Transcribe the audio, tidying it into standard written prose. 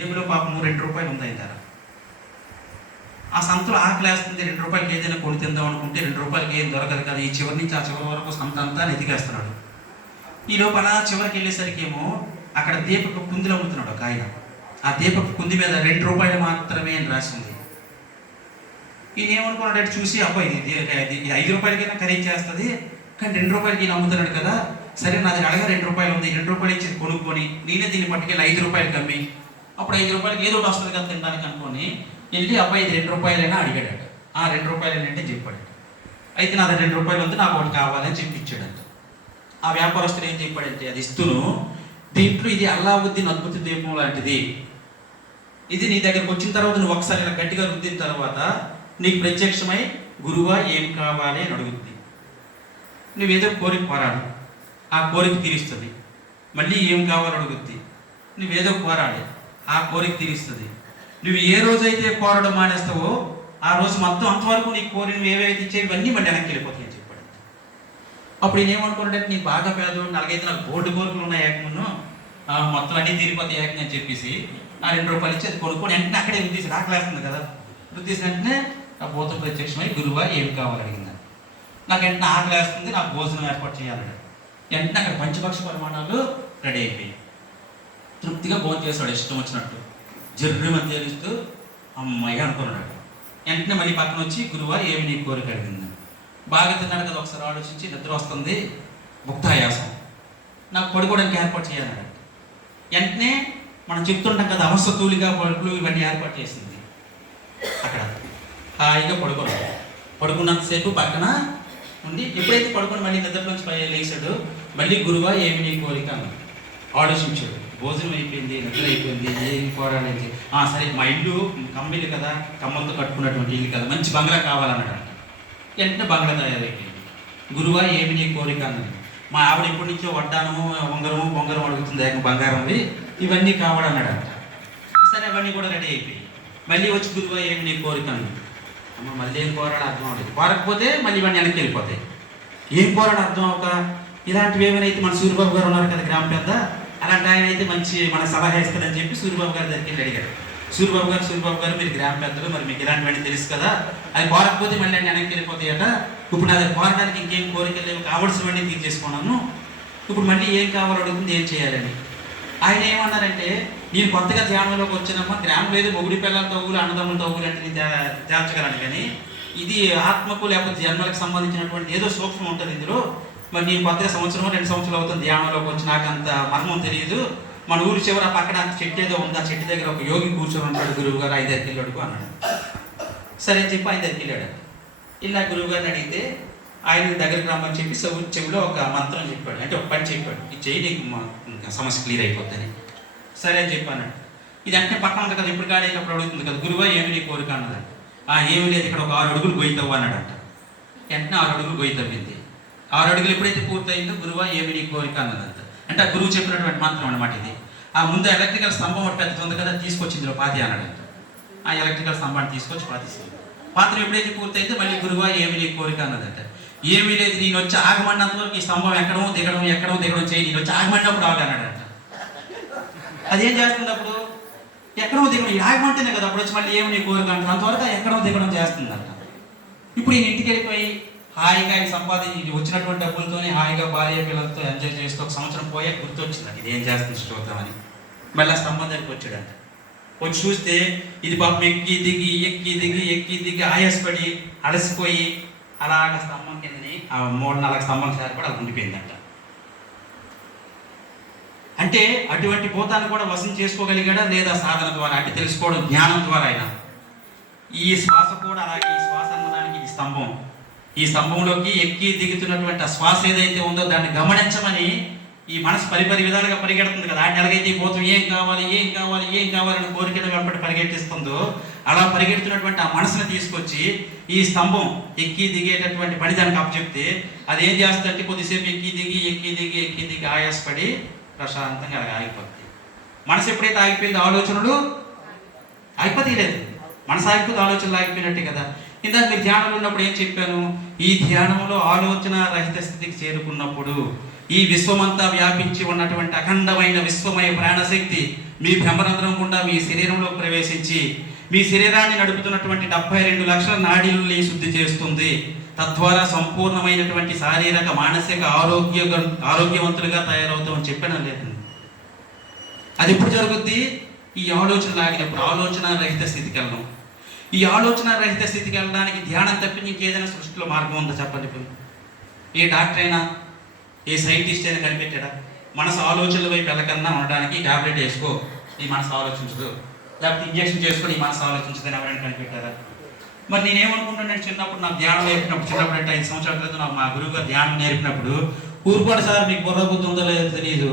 జేబులో పాపం ₹2 ఉంది ధర. ఆ సంతలో ఆకలేస్తుంది, ₹2 ఏదైనా కొని తిందాం అనుకుంటే ₹2 ఏం దొరకదు కదా. ఈ చివరి నుంచి ఆ చివరి వరకు సంత అంతా ఎతికేస్తున్నాడు. ఈ లోపల చివరికి వెళ్ళేసరికి ఏమో అక్కడ దీపక కుందులు అమ్ముతున్నాడు ఒక ఆయన. ఆ దీపక కుంది మీద ₹2 మాత్రమే అని రాసింది. ఈయన ఏమనుకున్నాడు, చూసి అబ్బాయి ఇది ₹5కైనా ఖరీదు చేస్తుంది, కానీ ₹2 ఈయన అమ్ముతున్నాడు కదా, సరే నా దగ్గర అడగా ₹2 ఉంది, ₹2 ఇచ్చి కొనుక్కొని నేనే దీన్ని పట్టుకెళ్ళి ₹5 కమ్మి అప్పుడు ₹5 ఏదో ఒకటి వస్తుంది కదా తినడానికి అనుకొని వెళ్ళి అబ్బాయి ఇది ₹2 అడిగాడట. ఆ ₹2 అంటే చెప్పాడట. అయితే నా దగ్గర ₹2 ఉంది, నాకు ఒకటి కావాలని చెప్పించాడంట. ఆ వ్యాపారస్తుడు ఏం చెప్పాడంటే, అది ఇస్తును, దీంట్లో ఇది అల్లావుద్దీన్ అద్భుత దీపం లాంటిది, ఇది నీ దగ్గరకు వచ్చిన తర్వాత నువ్వు ఒకసారి ఇలా గట్టిగా రుద్దిన తర్వాత నీకు ప్రత్యక్షమై గురువా ఏం కావాలి అని అడుగుద్ది. నువ్వేదో కోరిక కోరాడు, ఆ కోరిక తీరుస్తుంది. మళ్ళీ ఏం కావాలో అడుగుద్ది, నువ్వేదో కోరాలి, ఆ కోరిక తీరుస్తుంది. నువ్వు ఏ రోజైతే కోరడం మానేస్తావో ఆ రోజు మొత్తం అంతవరకు నీకు కోరినవి ఏవైతే ఇచ్చేవి ఇవన్నీ మళ్ళీ వెనక్కి వెళ్ళిపోతాయి అని చెప్పాడు. అప్పుడు నేను ఏమనుకున్నాడంటే, నేను బాగా పేదవాడిని, అలాగైతే నాకు బోర్డు కోరికలు ఉన్నాయి ఏకమును, మొత్తం అన్నీ తీరిపోతాయి ఏకం అని చెప్పేసి ఆ ₹2 ఇచ్చి అది కొనుక్కొని వెంటనే అక్కడే రుద్దేసి ఆకలేస్తుంది కదా, రుద్దేసిన వెంటనే ఆ భూతం ప్రత్యక్షమై గురువా ఏం కావాలి అడిగింది. నాకు వెంటనే ఆకలేస్తుంది, నాకు భోజనం ఏర్పాటు చేయాలని వెంటనే అక్కడ పంచపక్ష పరిమాణాలు రెడీ అయిపోయి తృప్తిగా భోజనం చేశాడు ఇష్టం వచ్చినట్టు. జర్రమని తేలిస్తూ అమ్మాయి అనుకున్నాడు. వెంటనే మళ్ళీ పక్కన వచ్చి గురువా ఏమి నీ కోరిక అడిగింది. బాగా తిన్నాడు కదా, ఒకసారి ఆలోచించి నిద్ర వస్తుంది, భుక్తాయాసం, నాకు పడుకోవడానికి ఏర్పాటు చేయాలన్నాడు. వెంటనే మనం చెప్తుంటాం కదా అవస్థ తూలిగా పడుకులు ఇవన్నీ ఏర్పాటు చేసింది. అక్కడ హాయిగా పడుకున్నంతసేపు పక్కన ఉండి ఎప్పుడైతే పడుకొని మళ్ళీ నిద్రలోంచి లేచాడు, మళ్ళీ గురువా ఏమి నీ కోరిక అన్నాడు. ఆలోచించాడు, భోజనం అయిపోయింది, నిద్ర అయిపోయింది, ఏం కోరాలి, సరే మా ఇల్లు కమ్మిల్లు కదా, కమ్మలతో కట్టుకున్నటువంటి ఇల్లు కదా, మంచి బంగ్లా కావాలన్నాడు. వెంటనే బంగ్లా తయారైపోయింది. గురువా ఏమి నీ కోరిక అన్నది. మా ఆవిడ ఎప్పటి నుంచో వడ్డానము బొంగరం అడుగుతుంది, బంగారంవి ఇవన్నీ కావాలన్నాడంట. సరే అవన్నీ కూడా రెడీ అయిపోయి మళ్ళీ వచ్చి గురువా ఏమి నీ కోరిక అన్నది. అమ్మ మళ్ళీ ఏం కోరాడు అర్థం అవ్వలేదు, కోరకపోతే మళ్ళీ ఇవన్నీ వెనక్కి వెళ్ళిపోతాయి. ఏం కోరాడు అర్థం అవ్వక ఇలాంటివి ఏమైనా అయితే మన సూర్యబాబు గారు ఉన్నారు కదా గ్రామ పెద్ద, అలాంటి ఆయన అయితే మంచి మన సలహా ఇస్తాడని చెప్పి సూర్యబాబు గారి దగ్గరికి అడిగాడు. సూర్యబాబు గారు మీరు గ్రామ పెద్దలు, మరి మీకు ఇలాంటివన్నీ తెలుసు కదా, అది కోరకపోతే మళ్ళీ అన్నీ వెనక్కి వెళ్ళిపోతాయట. ఇప్పుడు నా దగ్గర కోరడానికి ఇంకేం కోరికలు లేవు, కావాల్సినవన్నీ తీర్చేసుకున్నాను, ఇప్పుడు మళ్ళీ ఏం కావాలో అడుగుతుంది, ఏం చేయాలని. ఆయన ఏమన్నారంటే, నేను కొత్తగా ధ్యానంలోకి వచ్చినమ్మా, గ్రామం లేదు మొగుడి పిల్లల తవ్వులు అన్నదమ్ముల తవ్వులు అంటే నేను తేల్చగలను, కానీ ఇది ఆత్మకు లేకపోతే జన్మలకు సంబంధించినటువంటి ఏదో సూక్ష్మం ఉంటుంది ఇందులో. మరి నేను కొత్తగా 1-2 సంవత్సరాలు అవుతుంది ధ్యానంలోకి వచ్చి, నాకు అంత మర్మం తెలియదు. మన ఊరి చివర పక్కన చెట్టు ఏదో ఉంది, ఆ చెట్టు దగ్గర ఒక యోగి కూర్చొని ఉంటాడు, గురువు గారు ఆయన దగ్గరికి వెళ్ళాడుకు అన్నాడు. సరే అని చెప్పి ఆయన దగ్గరికి వెళ్ళాడు. ఇలా గురువు గారిని అడిగితే ఆయన దగ్గరికి రమ్మని చెప్పి చెవిలో ఒక మంత్రం చెప్పాడు, అంటే ఒక పని చెప్పాడు, ఇది చేయి నీకు సమస్య క్లియర్ అయిపోద్దని. సరే అని చెప్పాను. ఇది అంటే పక్కన ఉంది కదా, ఇప్పుడు కాడేటప్పుడు అడుగుతుంది కదా, గురువా ఏమి నీ కోరిక అన్నదంట. ఏమి లేదు, ఇక్కడ ఒక 6 అడుగులు గొయ్యి తవ్వు అన్నాడంట. వెంటనే 6 అడుగులు గొయ్యి తవ్వింది. 6 అడుగులు ఎప్పుడైతే పూర్తయిందో గురువా ఏమి నీ కోరిక అన్నదంట. అంటే ఆ గురువు చెప్పినటువంటి మంత్రం అనమాట ఇది. ఆ ముందు ఎలక్ట్రికల్ స్తంభం ఒకటి పెద్దది ఉంది కదా, తీసుకొచ్చింది పాతి అన్నాడంట. ఆ ఎలక్ట్రికల్ స్తంభాన్ని తీసుకొచ్చి పాతిస్తుంది. పాత్ర ఎప్పుడైతే పూర్తయితే మళ్ళీ గురువా ఏమి నీ కోరిక అన్నదంట. ఏమీ లేదు, నేను వచ్చి ఆగమన్నంత వరకు ఈ స్తంభం ఎక్కడో దిగడం చేయి, నేను వచ్చి ఆగమన్నప్పుడు ఆగానడంట. అదేం చేస్తుంది అప్పుడు, ఎక్కడో దిగడం, ఆగమంటేనే కదా అప్పుడు వచ్చి మళ్ళీ ఏమి నీ కోరిక అంటారు, అంతవరకు ఎక్కడో దిగడం చేస్తుందంట. ఇప్పుడు ఈయన ఇంటికి వెళ్ళిపోయి హాయిగా ఆయన సంపాదించి వచ్చినటువంటి డబ్బులతోనే హాయిగా భార్య పిల్లలతో ఎంజాయ్ చేస్తూ 1 సంవత్సరం పోయే గుర్తొచ్చింది, ఇది ఏం చేస్తుంది చూద్దామని. మళ్ళీ ఆ స్తంభం దగ్గరికి వచ్చాడంట. వచ్చి చూస్తే ఇది పాపం ఎక్కి దిగి ఆయాసపడి అలసిపోయి అలాగ స్తంభం కిందని ఆ 3-4 స్తంభం చేరపడి అది ఉండిపోయిందంట. అంటే అటువంటి భూతాన్ని కూడా వశం చేసుకోగలిగాడా లేదా సాధన ద్వారా, అంటే తెలుసుకోవడం జ్ఞానం ద్వారా. అయినా ఈ శ్వాస కూడా అలాగే, ఈ శ్వాస అన్నదానికి ఇది స్తంభం, ఈ స్తంభంలోకి ఎక్కి దిగుతున్నటువంటి ఆ శ్వాస ఏదైతే ఉందో దాన్ని గమనించమని ఈ మనసు పరిపరి విధాలుగా పరిగెడుతుంది కదా. ఆయన ఎలాగైతే ఈ భూతం ఏం కావాలి అని కోరికను వెంబడి పరిగెట్టిస్తుందో, అలా పరిగెడుతున్నటువంటి ఆ మనసును తీసుకొచ్చి ఈ స్తంభం ఎక్కి దిగేటటువంటి పని దానికి అప్పచెప్తే అది ఏం చేస్తుందంటే కొద్దిసేపు ఎక్కి దిగి ఆయాసపడి ప్రశాంతంగా అలా ఆగిపోతుంది. మనసు ఎప్పుడైతే ఆగిపోయిందో ఆలోచనలు ఆగిపోతలేదు, మనసు ఆగిపోతే ఆలోచనలు ఆగిపోయినట్టే కదా. ఇందాక మీరు ధ్యానంలో ఉన్నప్పుడు ఏం చెప్పాను, ఈ ధ్యానంలో ఆలోచన రహిత స్థితికి చేరుకున్నప్పుడు ఈ విశ్వమంతా వ్యాపించి ఉన్నటువంటి అఖండమైన విశ్వమయ ప్రాణశక్తి మీ భ్రమరంధ్రం గుండా మీ శరీరంలోకి ప్రవేశించి మీ శరీరాన్ని నడుపుతున్నటువంటి 72 లక్షల నాడీలని శుద్ధి చేస్తుంది. తద్వారా సంపూర్ణమైనటువంటి శారీరక మానసిక ఆరోగ్యవంతులుగా తయారవుతామని చెప్పాను లేదండి. అది ఎప్పుడు జరుగుద్ది? ఈ ఆలోచన లాగినప్పుడు ఆలోచన రహిత స్థితికి వెళ్ళడం. ఈ ఆలోచన రహిత స్థితికి వెళ్ళడానికి ధ్యానం తప్పించి ఇంకేదైనా సృష్టిలో మార్గం ఉందో చెప్పండి. ఏ డాక్టర్ అయినా ఏ సైంటిస్ట్ అయినా కనిపెట్టాడా? మనసు ఆలోచనల వైపు వెళ్ళకన్నా ఉండడానికి ట్యాబ్లెట్ వేసుకో, ఈ మనసు ఆలోచించదు, లేకపోతే ఇంజక్షన్ చేసుకొని ఈ మనసు ఆలోచించదని ఎవరైనా కనిపెట్టారా? మరి నేనేమనుకుంటున్నాను, చిన్నప్పుడు నాకు ధ్యానం నేర్పినప్పుడు, చిన్నప్పుడు అంటే 5 సంవత్సరాల క్రితం నాకు మా గురువు గారు ధ్యానం నేర్పినప్పుడు, ఊరుకోండి సార్ మీకు బుర్ర బుద్ధి ఉందో లేదో తెలియదు,